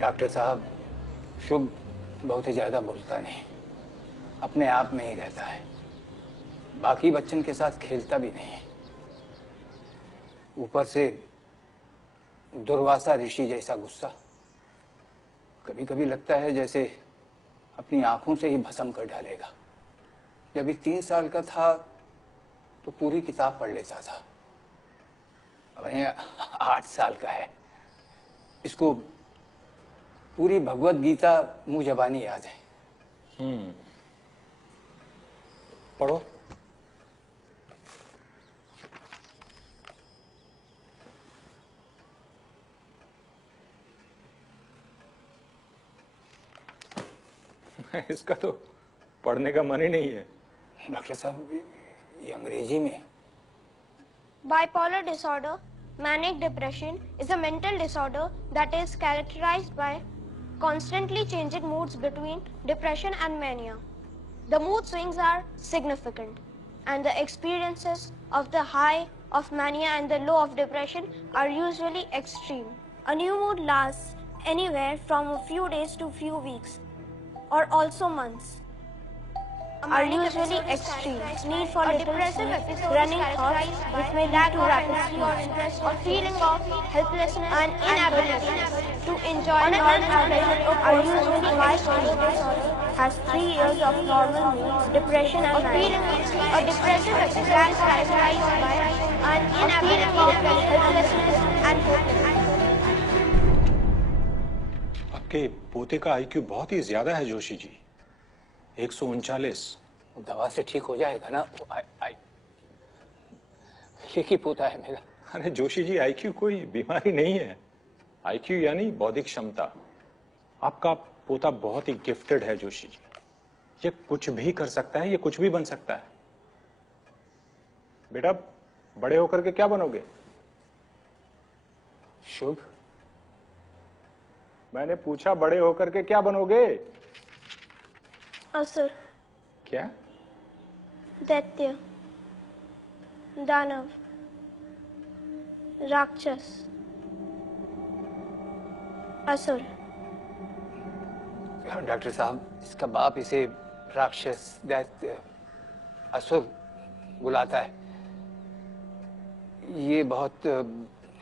Doctor साहब, शुभ बहुत ही ज्यादा बोलता नहीं, अपने आप में ही रहता है। बाकी बच्चन के साथ खेलता भी नहीं। ऊपर से दुर्वासा ऋषि जैसा गुस्सा। कभी कभी लगता है जैसे अपनी आंखों से ही भस्म कर डालेगा। जब ये 3 साल का था तो पूरी किताब पढ़ लेता था। अब ये 8 साल का है, इसको पूरी भगवत गीता मुंह जबानी याद है। पढ़ो। इसका तो पढ़ने का मन ही नहीं है। डॉक्टर साहब, ये अंग्रेजी में। Bipolar disorder, manic depression, is a mental disorder that is characterized by constantly changing moods between depression and mania. The mood swings are significant, and the experiences of the high of mania and the low of depression are usually extreme. A new mood lasts anywhere from a few days to few weeks, or also months. Are usually extreme. Need for little sleep, running thoughts which may lead to rapid sleep, or feeling of helplessness and inability to enjoy normal pleasure are usually mild. Has 3 years of normal mood, depression and mania. A depressive episode is characterized by an inability of helplessness and hopelessness. आपके पोते का IQ बहुत ही ज्यादा है जोशी जी, 139। दवा से ठीक हो जाएगा ना? एक ही पोता है मेरा। अरे जोशी जी, आईक्यू कोई बीमारी नहीं है। आईक्यू यानी बौद्धिक क्षमता। आपका पोता बहुत ही गिफ्टेड है जोशी जी। ये कुछ भी कर सकता है, ये कुछ भी बन सकता है। बेटा, बड़े होकर के क्या बनोगे? शुभ, मैंने पूछा बड़े होकर के क्या बनोगे? असुर, क्या? दैत्य, दानव, राक्षस, असुर। डॉक्टर साहब, इसका बाप इसे राक्षस, दैत्य, असुर बुलाता है। ये बहुत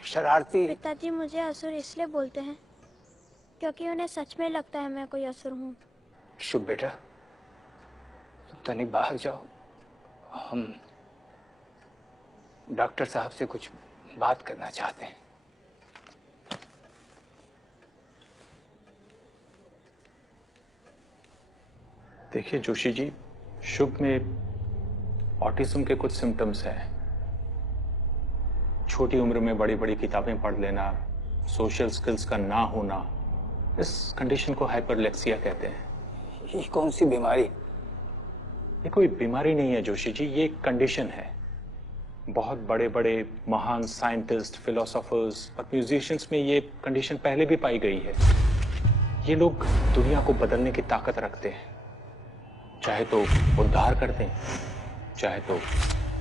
शरारती। पिताजी मुझे असुर इसलिए बोलते हैं क्योंकि उन्हें सच में लगता है मैं कोई असुर हूँ। शुभ बेटा, तुम तनिक बाहर जाओ, हम डॉक्टर साहब से कुछ बात करना चाहते हैं। देखिए जोशी जी, शुभ में ऑटिज्म के कुछ सिम्टम्स हैं। छोटी उम्र में बड़ी बड़ी किताबें पढ़ लेना, सोशल स्किल्स का ना होना, इस कंडीशन को हाइपरलेक्सिया कहते हैं। ये कौन सी बीमारी? ये कोई बीमारी नहीं है जोशी जी, ये एक कंडीशन है। बहुत बड़े बड़े महान साइंटिस्ट, फिलोसोफर्स और म्यूजिशियंस में ये कंडीशन पहले भी पाई गई है। ये लोग दुनिया को बदलने की ताकत रखते हैं, चाहे तो उद्धार करते हैं, चाहे तो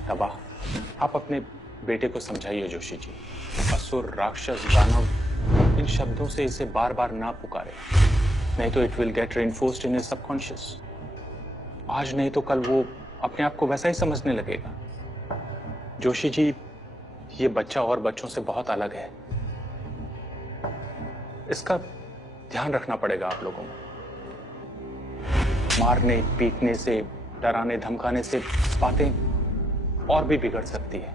तबाह। आप अपने बेटे को समझाइए जोशी जी, असुर, राक्षस, दानव, इन शब्दों से इसे बार बार ना पुकारे, नहीं तो it will get reinforced in his subconscious. आज नहीं तो कल वो अपने आप को वैसा ही समझने लगेगा। जोशी जी, ये बच्चा और बच्चों से बहुत अलग है। इसका ध्यान रखना पड़ेगा आप लोगों को। मारने पीटने से, डराने धमकाने से बातें और भी बिगड़ सकती है।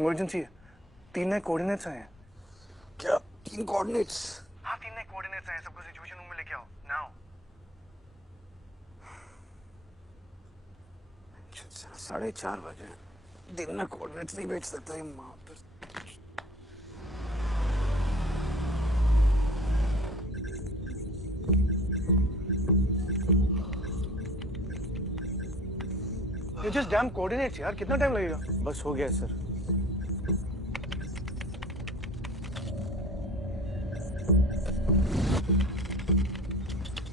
इमरजेंसी है। 3 नए कोऑर्डिनेट्स आए हैं। क्या 3 कोऑर्डिनेट्स? हाँ 3 नए कोऑर्डिनेट्स आए हैं, सबको सिचुएशन रूम में लेके आओ नाउ। 4:30 बजे दिन में कोऑर्डिनेट्स नहीं भेज सकता ये माँ पर। ये जस्ट डैम कोऑर्डिनेट्स यार, कितना टाइम लगेगा? बस हो गया सर।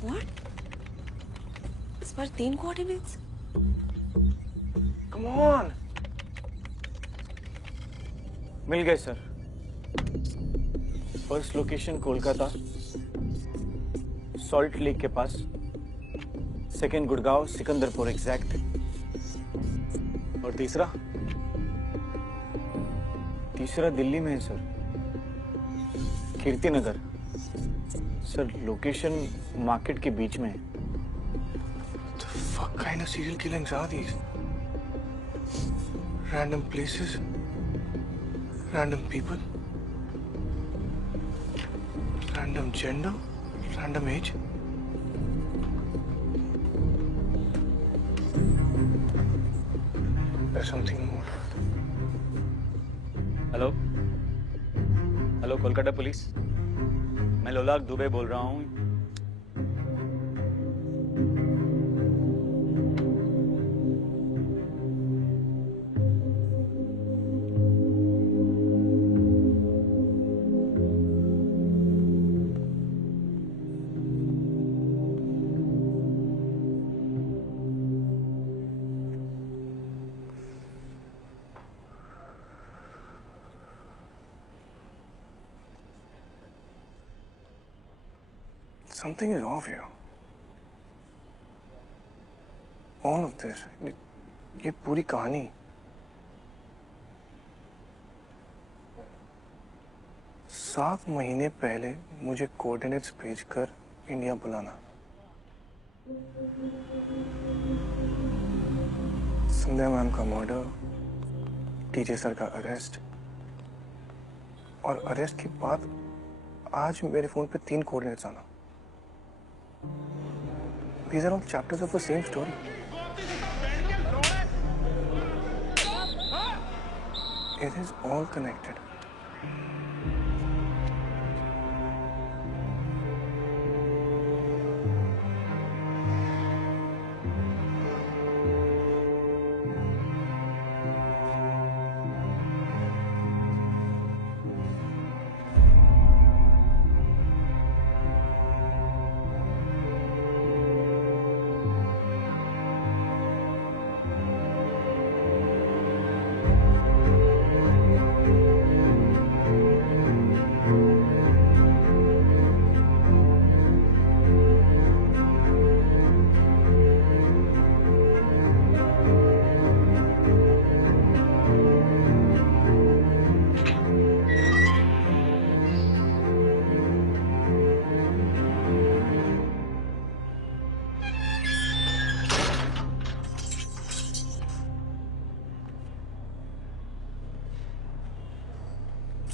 What? इस बार 3 कोऑर्डिनेट्स? Come on. मिल गए sir. First location Kolkata, salt lake के पास। Second Gurgaon, Sikandarpur exact. और तीसरा दिल्ली में है sir, Kirti Nagar. Sir location market के बीच में है। The fuck kind of serial killings are these? Random places, random people, random gender, random age. There's something more. Hello hello, Kolkata police. मैं लोलाक दुबे बोल रहा हूँ। Something is off here. All of this, ये पूरी कहानी। सात महीने पहले मुझे कोऑर्डिनेट्स भेजकर इंडिया बुलाना, संध्या मैम का मर्डर, टीजे सर का अरेस्ट, और अरेस्ट के बाद आज मेरे फोन पे 3 कोऑर्डिनेट्स आना। These are all chapters of the same story. It is all connected.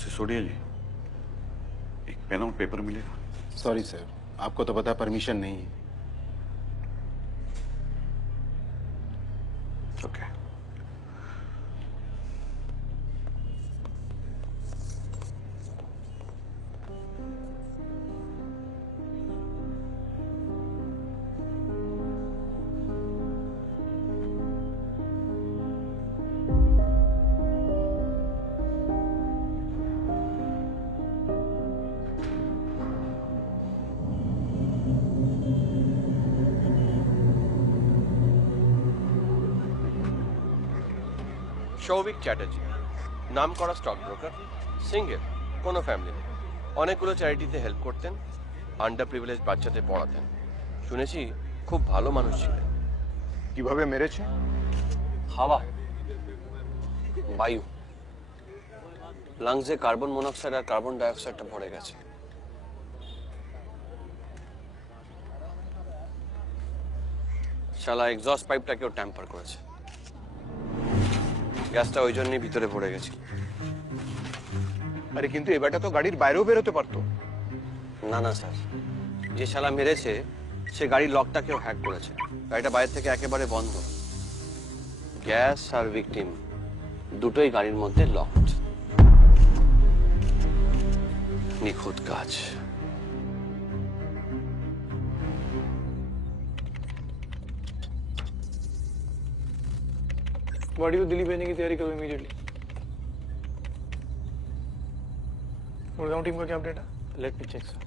Sisodia जी, एक पेन और पेपर मिलेगा? सॉरी सर, आपको तो पता परमिशन नहीं है। ओके। সৌভিক চ্যাটার্জি, নাম করা স্টক ব্রোকার, সিঙ্গেল, কোনো ফ্যামিলি নেই। অনেকগুলো চ্যারিটিতে হেল্প করতেন, আন্ডার প্রিভিলেজ বাচ্চাদের পড়াতেন। শুনেছি খুব ভালো মানুষ ছিলেন। কিভাবে মেরেছে? হাওয়া, বায়ু, লাংসে কার্বন মনোক্সাইড আর কার্বন ডাইঅক্সাইডটা ভরে গেছে। শালা এক্সস্ট পাইপটাকেও ট্যাম্পার করেছে। গ্যাসটা ওই জন্যই ভিতরে ভরে গেছে। আরে কিন্তু এবারটা তো গাড়ির বাইরেও বেরোতে পারতো। না না স্যার, যে শালা মেরেছে সে গাড়ির লকটাকেও হ্যাক করেছে। গাড়িটা বাইরে থেকে একেবারে বন্ধ। গ্যাস আর ভিকটিম দুটোই গাড়ির মধ্যে লকড। নিখুঁত কাজ। बॉडी को दिल्ली भेजने की तैयारी करो इमीडिएटली। गुड़गांव टीम का क्या अपडेट है? Let me check sir.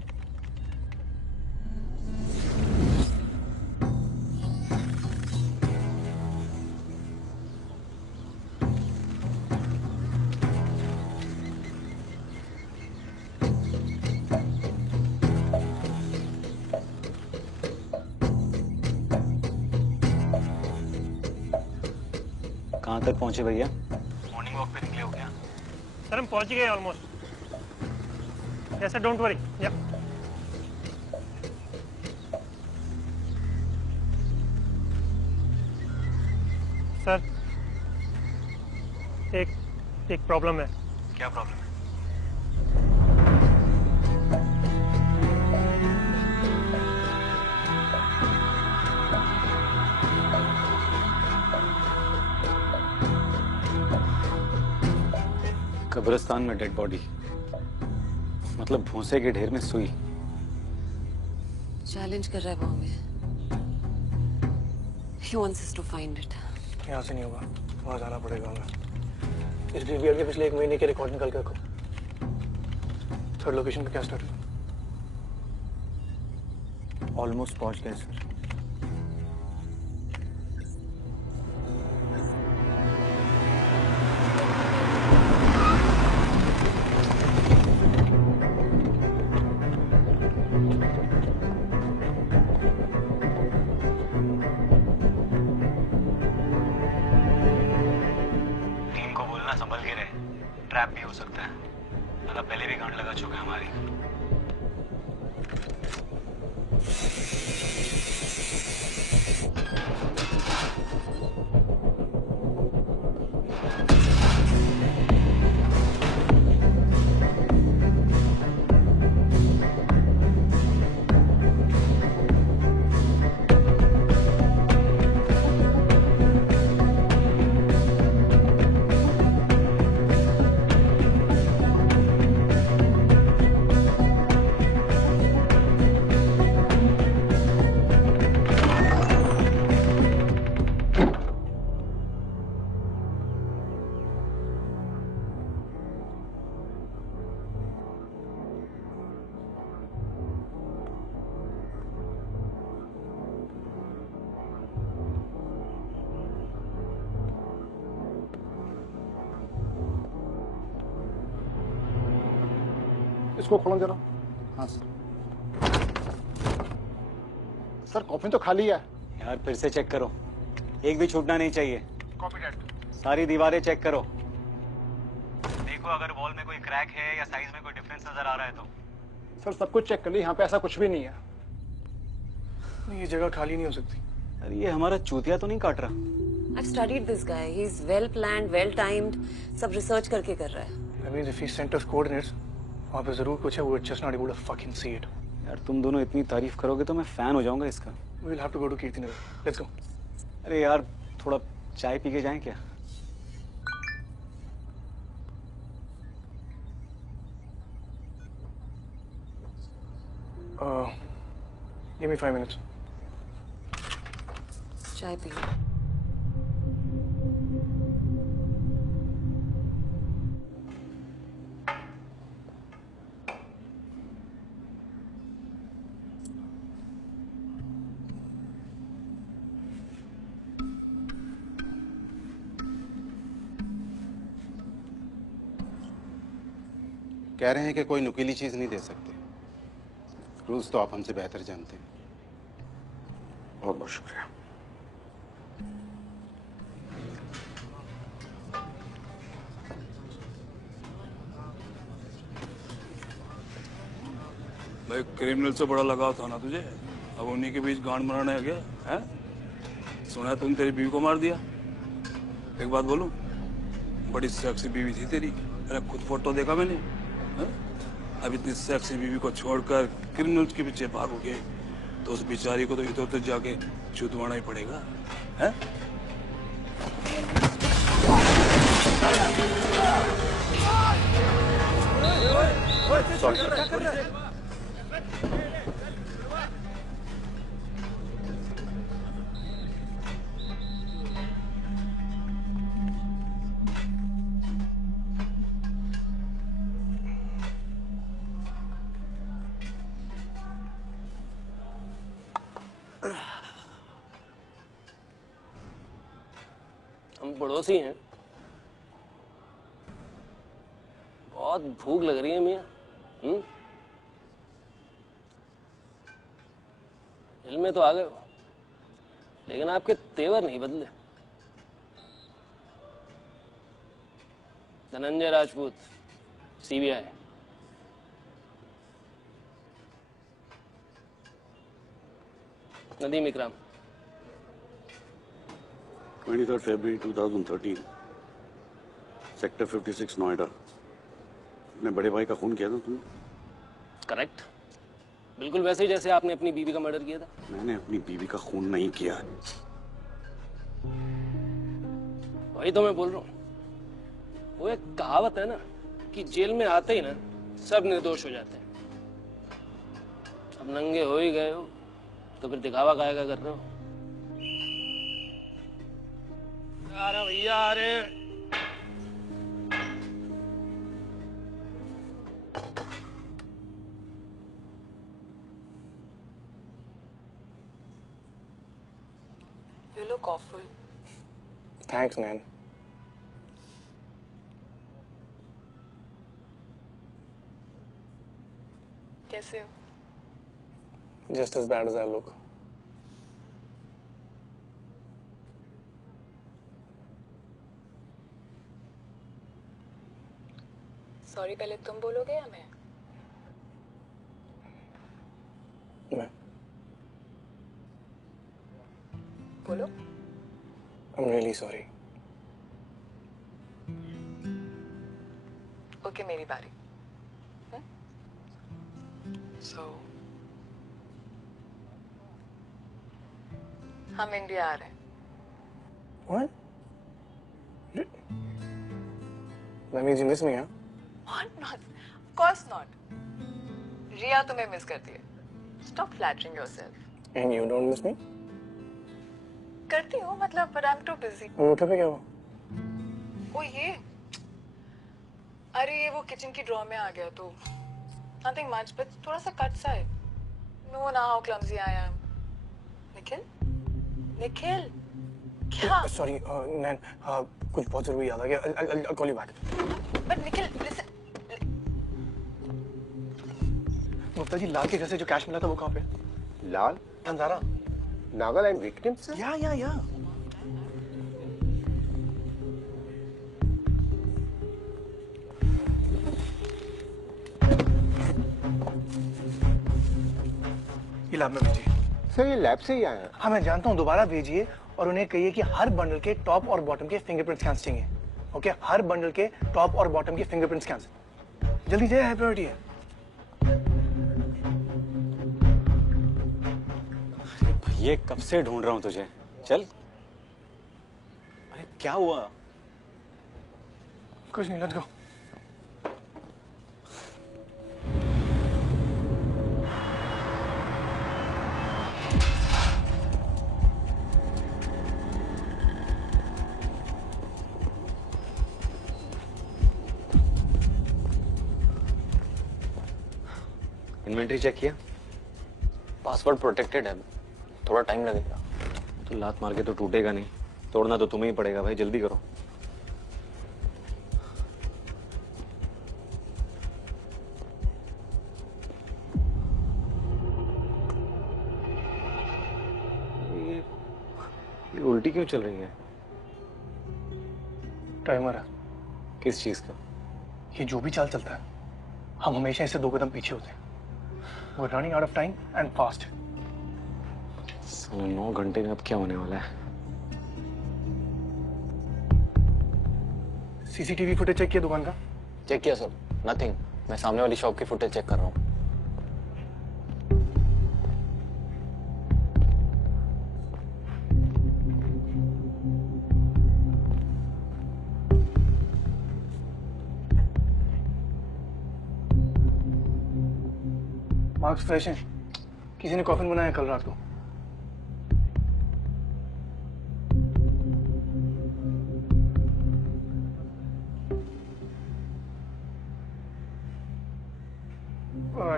कहाँ तक पहुँचे भैया? मॉर्निंग वॉक पे निकले हो क्या? सर हम पहुंच गए almost. Yes sir, don't worry. या सर, एक प्रॉब्लम है। क्या प्रॉब्लम है? कब्रिस्तान में डेड बॉडी, मतलब भूसे के ढेर में सुई। चैलेंज कर रहा है वो हमें। He wants us to find it. यहाँ से नहीं होगा, वहाँ जाना पड़ेगा हमें। इस डीवीआर के पिछले 1 महीने के रिकॉर्ड निकाल के रखो। थर्ड लोकेशन पे क्या स्टार्ट है? ऑलमोस्ट पहुँच गए सर। संभल के रहे, ट्रैप भी हो सकता है। मतलब पहले भी गांड लगा चुका है हमारी। इसको खोलो जरा। हाँ सर। सर कॉफी तो खाली है। यार फिर से चेक करो, एक भी छूटना नहीं चाहिए। Copy date. सारी दीवारें चेक करो। देखो अगर वॉल में कोई क्रैक है या साइज में कोई डिफरेंस नजर आ रहा है तो। सर सब कुछ चेक कर ली, यहाँ पे ऐसा कुछ भी नहीं है। ये जगह खाली नहीं हो सकती। अरे ये हमारा चूतिया तो नहीं काट रहा? I've studied this guy. He's well planned, well timed. सब रिसर्च करके कर रहा है। That means if he sent us coordinates, वहाँ पे जरूर कुछ है, we were just not able to fucking see it. यार तुम दोनों इतनी तारीफ करोगे तो मैं फैन हो जाऊंगा इसका। We'll have to go to Kirtinagar. Let's go. अरे यार थोड़ा चाय पी के जाएं क्या? Give me 5 minutes. चाय पी लो। कह रहे हैं कि कोई नुकीली चीज नहीं दे सकते। रूल्स तो आप हमसे बेहतर जानते हैं। बहुत बहुत शुक्रिया। भाई क्रिमिनल से बड़ा लगाव था ना तुझे, अब उन्हीं के बीच गांड मराने आ गया है? सुना है तुम तेरी बीवी को मार दिया। एक बात बोलूं, बड़ी सेक्सी बीवी थी तेरी। अरे खुद फोटो देखा मैंने, हाँ? अब इतनी सेक्सी बीवी को छोड़कर क्रिमिनल्स के पीछे भागोगे तो उस बेचारी को तो इधर उधर जाके चुदवाना ही पड़ेगा, हैं? हम पड़ोसी हैं। बहुत भूख लग रही है मियाँ। हिल में तो आ गए हो, लेकिन आपके तेवर नहीं बदले। धनंजय राजपूत, सीबीआई। नदीम इकराम। 23 February 2013, सेक्टर 56 नोएडा। अपने बड़े भाई का खून किया था तुमने? करेक्ट, बिल्कुल वैसे ही जैसे आपने अपनी बीवी का मर्डर किया था। मैंने अपनी बीवी का खून नहीं किया है। वही तो मैं बोल रहा हूँ। वो एक कहावत है ना कि जेल में आते ही ना सब निर्दोष हो जाते हैं। अब नंगे हो ही गए हो तो फिर दिखावा काहे का कर रहे हो? अरे भैया, अरे You look awful. Thanks, man. कैसे हो? Just as bad as I look. Sorry पहले तुम बोलोगे या मैं? मैं बोलो। I'm really sorry. ओके, मेरी बारी। So, हम इंडिया आ रहे हैं। What? That means you miss me, huh? What? Not. Of course not. रिया तुम्हें मिस करती है। Stop flattering yourself. And you don't miss me? करती हूँ मतलब, but I'm too busy. अंगूठे पे क्या हुआ? ओ ये, अरे ये वो किचन की ड्रॉ में आ गया तो nothing much, but थोड़ा सा कट सा है। No, ना how clumsy I am. Nikhil, Nikhil, क्या? Sorry, Nan, कुछ बहुत जरूरी याद आ गया। I'll call you back. But Nikhil, listen. Gupta ji, लाल के घर से जो कैश मिला था वो कहाँ पे? लाल? अंधारा। नागालैंड विक्टिम्स? या। ये लैब में भेजिए। सर ये लैब से ही आया। हाँ मैं जानता हूँ, दोबारा भेजिए और उन्हें कहिए कि हर बंडल के टॉप और बॉटम के फिंगरप्रिंट स्कैन चाहिए। ओके, हर बंडल के टॉप और बॉटम के फिंगरप्रिंट स्कैन। जल्दी जाए, हाई प्रायोरिटी है। ये कब से ढूंढ रहा हूँ तुझे। चल। अरे क्या हुआ? कुछ नहीं, लेट्स गो। इन्वेंटरी चेक किया? पासवर्ड प्रोटेक्टेड है, थोड़ा टाइम लगेगा। तो लात मार के तो टूटेगा नहीं, तोड़ना तो तुम्हें ही पड़ेगा भाई, जल्दी करो। ये उल्टी क्यों चल रही है? टाइमर है। किस चीज का? ये जो भी चाल चलता है, हम हमेशा इससे 2 कदम पीछे होते हैं। We're running out of time and fast. 9 घंटे में अब क्या होने वाला है? सीसीटीवी फुटेज चेक किया दुकान का? चेक किया सर, नथिंग। मैं सामने वाली शॉप की फुटेज चेक कर रहा हूँ। मार्क्स फ्रेश हैं। किसी ने कॉफिन बनाया कल रात को।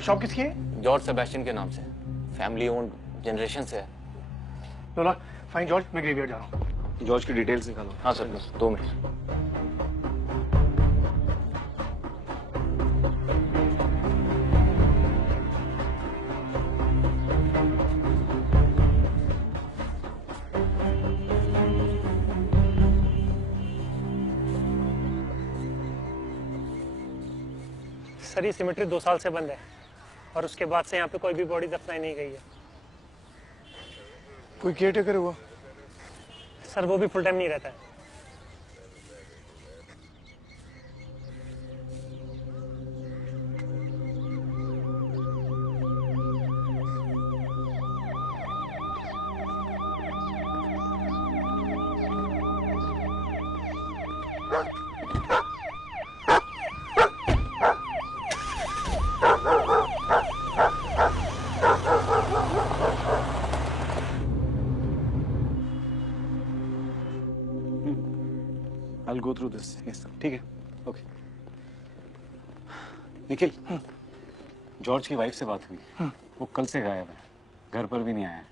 शॉप किसकी है? जॉर्ज सेबेस्टियन के नाम से, फैमिली ओन्ड, जनरेशन से है। लोला फाइन जॉर्ज, मैं ग्रेवयार्ड जा रहा हूँ। जॉर्ज की डिटेल्स निकालो। हाँ सर, बस 2 मिनट। सर ये सिमेट्री 2 साल से बंद है और उसके बाद से यहाँ पे कोई भी बॉडी दफनाई नहीं गई है। कोई केयरटेकर हुआ? सर वो भी फुल टाइम नहीं रहता है। I'll go through this. Yes, sir. ठीक है. Okay. निखिल, जॉर्ज की वाइफ से बात हुई। वो कल से गायब है, घर पर भी नहीं आया है।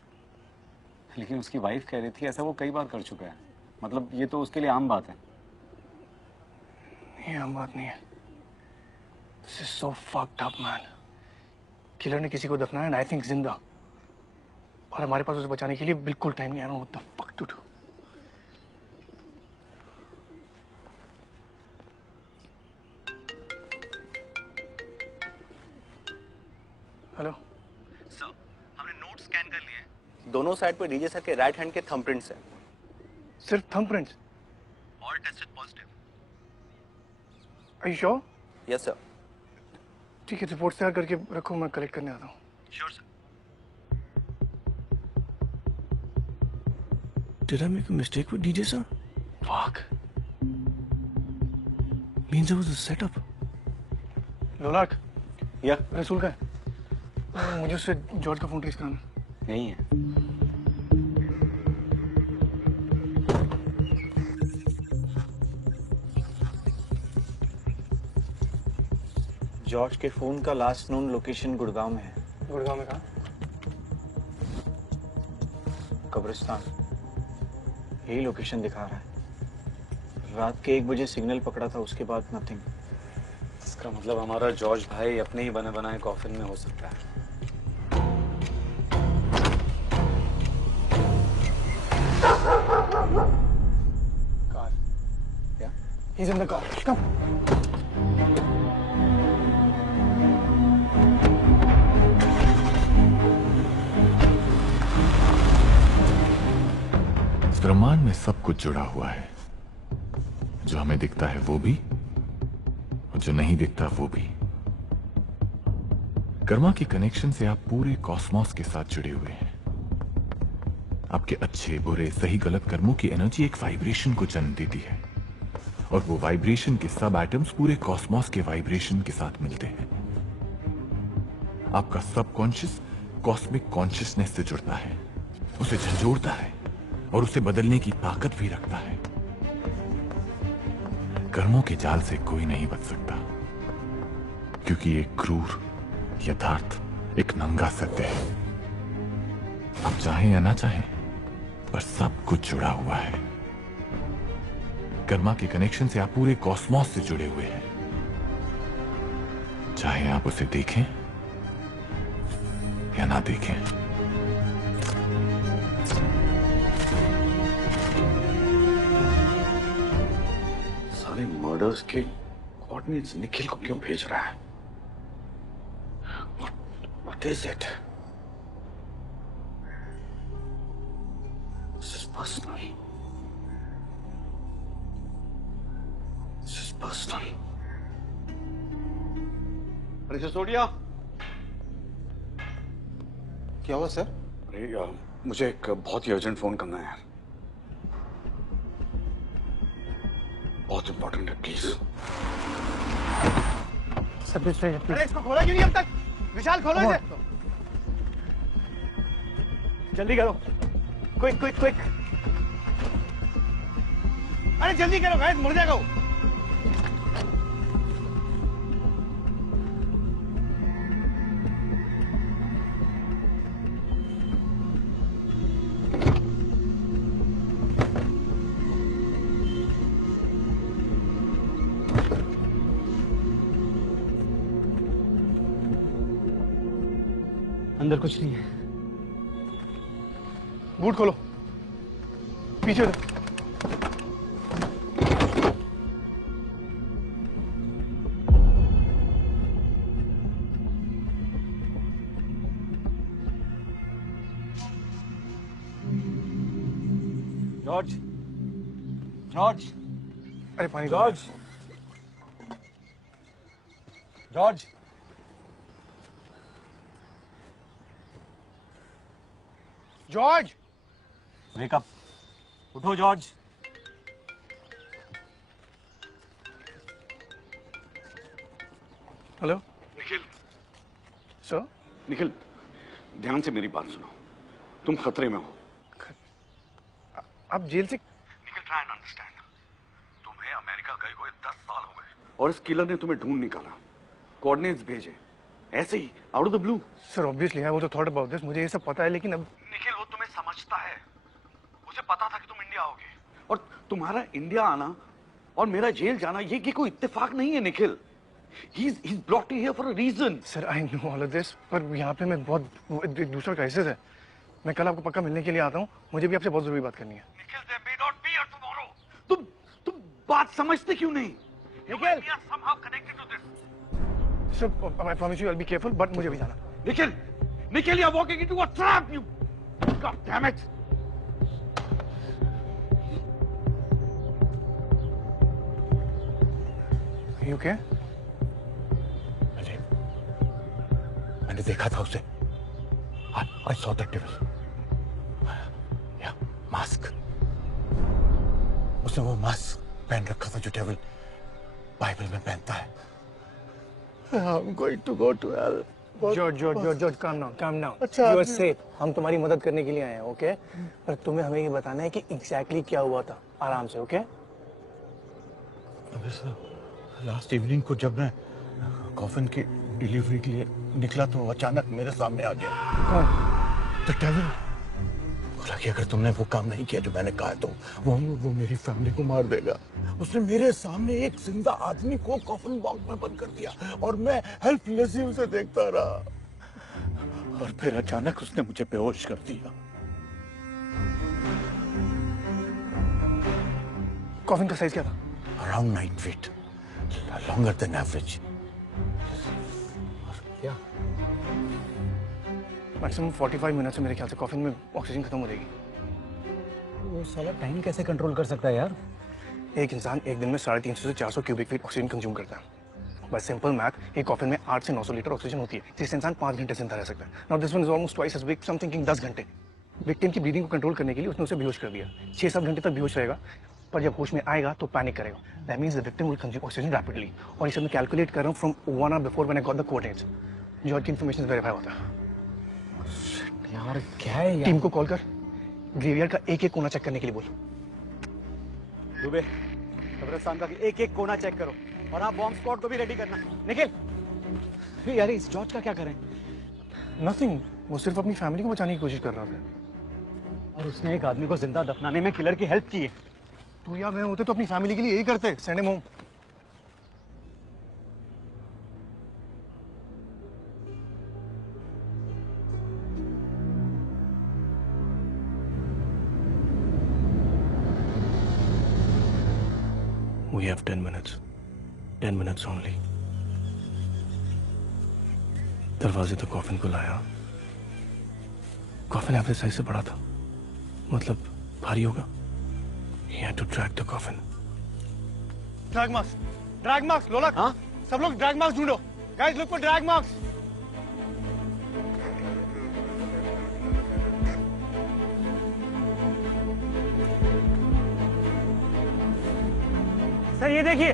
लेकिन उसकी वाइफ कह रही थी ऐसा वो कई बार कर चुका है। मतलब ये तो उसके लिए आम बात है। ये आम बात नहीं है। This is so fucked up, man. Killer ने किसी को दफनाया ना, I think जिंदा। और हमारे पास उसे बचाने के लिए बिल्कुल टाइम नहीं आ रहा। What the fuck to do? Hello sir, हमने नोट स्कैन कर लिए हैं। दोनों साइड पे डीजे सर के राइट हैंड के थंबप्रिंट्स हैं। सिर्फ thumbprints? All tested positive. Are you sure? Yes sir. ठीक है, रिपोर्ट तैयार करके रखो, मैं कलेक्ट करने आता हूँ। Sure sir. Did I make a mistake with DJ sir? Fuck. Means it was a setup. लोलाक। या? रसूल का है? मुझे उससे जॉर्ज का फोन ट्रेस कराना। नहीं है। जॉर्ज के फोन का लास्ट नोन लोकेशन गुड़गांव में है। गुड़गांव में कहाँ? कब्रिस्तान। यही लोकेशन दिखा रहा है। रात के 1 बजे सिग्नल पकड़ा था, उसके बाद नथिंग। इसका मतलब हमारा जॉर्ज भाई अपने ही बने बनाए कॉफिन में हो सकता है। Car. Yeah? He's in the car. Come. इस ब्रह्मांड में सब कुछ जुड़ा हुआ है। जो हमें दिखता है वो भी, और जो नहीं दिखता वो भी। कर्मा के कनेक्शन से आप पूरे कॉस्मोस के साथ जुड़े हुए हैं। आपके अच्छे बुरे सही गलत कर्मों की एनर्जी एक वाइब्रेशन को जन्म देती है, और वो वाइब्रेशन के सब एटम्स पूरे कॉस्मोस के वाइब्रेशन के साथ मिलते हैं। आपका सबकॉन्शियस कॉस्मिक कॉन्शियसनेस से जुड़ता है, उसे झंझोड़ता है और उसे बदलने की ताकत भी रखता है। कर्मों के जाल से कोई नहीं बच सकता, क्योंकि एक क्रूर यथार्थ एक नंगा सत्य है। आप चाहें या ना चाहें, पर सब कुछ जुड़ा हुआ है। कर्मा के कनेक्शन से आप पूरे कॉस्मोस से जुड़े हुए हैं, चाहे आप उसे देखें या ना देखें। सारे मर्डर्स के कोऑर्डिनेट्स निखिल को क्यों भेज रहा है? What is it? This is personal. This is personal. Sisodia. क्या हुआ सर? अरे मुझे एक बहुत ही अर्जेंट फोन करना है यार, बहुत इंपॉर्टेंट है, प्लीज। अरे इसको खोला क्यों नहीं अब तक? विशाल खोलो इसे। जल्दी करो, क्विक क्विक क्विक। अरे जल्दी करो गाइस, मुड़ जाएगा वो। अंदर कुछ नहीं है। बूट खोलो, पीछे उधर। जॉर्ज, जॉर्ज, अरे पानी। George, George, George, wake up, उठो George. Hello Nikhil. Sir? Nikhil, ध्यान से मेरी बात सुनो, तुम खतरे में हो। आप जेल से? Nikhil, try and understand. तुम्हें अमेरिका गए हुए 10 साल हो गए और इस किलर ने तुम्हें ढूंढ निकाला, कोऑर्डिनेट्स भेजे, ऐसे ही out of the blue. Sir obviously I was thought about this, मुझे ये सब पता है, लेकिन अब निखिल, वो तुम्हें समझता है, उसे पता था कि तुम इंडिया आओगे, और तुम्हारा इंडिया आना और मेरा जेल जाना ये कि कोई इत्तेफाक नहीं है Nikhil. He's brought you here for a reason. Sir I know all of this, पर यहाँ पे मैं बहुत दूसरा क्राइसिस है। मैं कल आपको पक्का मिलने के लिए आता हूँ, मुझे भी आपसे बहुत जरूरी बात करनी है। Nikhil, there may not be here tomorrow. तुम बात समझते क्यों नहीं? Nikhil, we are somehow connected to this. Sir I promise you I'll be careful, but मुझे भी जाना। Nikhil, Nikhil, you're walking into a trap, you. God damn it. Are you okay? मैंने देखा था उसे। I saw the devil. Yeah, mask. उसने वो mask पहन रखा था जो डेविल बाइबल में पहनता है। I'm going to go to hell. George, calm down. अच्छा, You are safe. हम तुम्हारी मदद करने के लिए आए हैं, ओके? पर तुम्हें हमें ये बताना है कि एग्जैक्टली क्या हुआ था, आराम से, ओके? अबे सर, लास्ट इवनिंग को जब मैं कॉफिन की डिलीवरी के लिए निकला तो अचानक मेरे सामने आ गया। कौन? The devil. बोला कि अगर तुमने वो काम नहीं किया जो मैंने कहा तो वो मेरी फैमिली को मार देगा। उसने मेरे सामने एक जिंदा आदमी को कॉफिन बॉक्स में बंद कर दिया और मैं हेल्पलेसली उसे देखता रहा, और फिर अचानक उसने मुझे बेहोश कर दिया। कॉफिन का साइज क्या था? Around 9 feet, longer than average. क्या? मैक्सिमम 45 मिनट से मेरे ख्याल से कॉफिन में ऑक्सीजन खत्म हो जाएगी। वो साला टाइम कैसे कंट्रोल कर सकता है यार? एक इंसान एक दिन में 350 से 400 क्यूबिक फीट ऑक्सीजन कंज्यूम करता है। बस सिंपल मैथ, एक कॉफिन में 8 से 900 लीटर ऑक्सीजन होती है, जिससे इंसान 5 घंटे जिंदा रह सकता है। Now this one is almost twice as big, some thinking 10 घंटे। विक्टिम की ब्रीदिंग को कंट्रोल करने के लिए उसने उसे बेहोश कर दिया। 6-7 घंटे तक बेहोश रहेगा, पर जब होश में आएगा तो पैनिक करेगा। That means the victim will consume oxygen rapidly. और इसे मैं कैलकुलेट कर रहा हूं from 1 hour before when I got the coordinates. George की इंफॉर्मेशन वेरीफाई होता है। यार क्या है यार? टीम को कॉल कर, ग्रेवयार्ड का एक कोना चेक करने के लिए बोल। दुबे, कब्रिस्तान का एक कोना चेक करो, और आप बॉम्ब स्क्वाड को भी रेडी करना। निखिल, यार इस जॉर्ज का क्या करें? नथिंग, वो सिर्फ अपनी फैमिली को बचाने की कोशिश कर रहा था। और उसने एक आदमी को जिंदा दफनाने में किलर की हेल्प की है। तू या मैं होते तो अपनी फैमिली के लिए यही करते, send him home. We have 10 minutes. 10 minutes only. दरवाजे तक कॉफिन को लाया। कॉफिन एवरेज साइज से बड़ा था, मतलब भारी होगा। He had to drag the coffin. Drag marks लोलक। हाँ? सब लोग ड्रैग मास्क ढूंढो। Guys, look for drag marks. Sir ये देखिए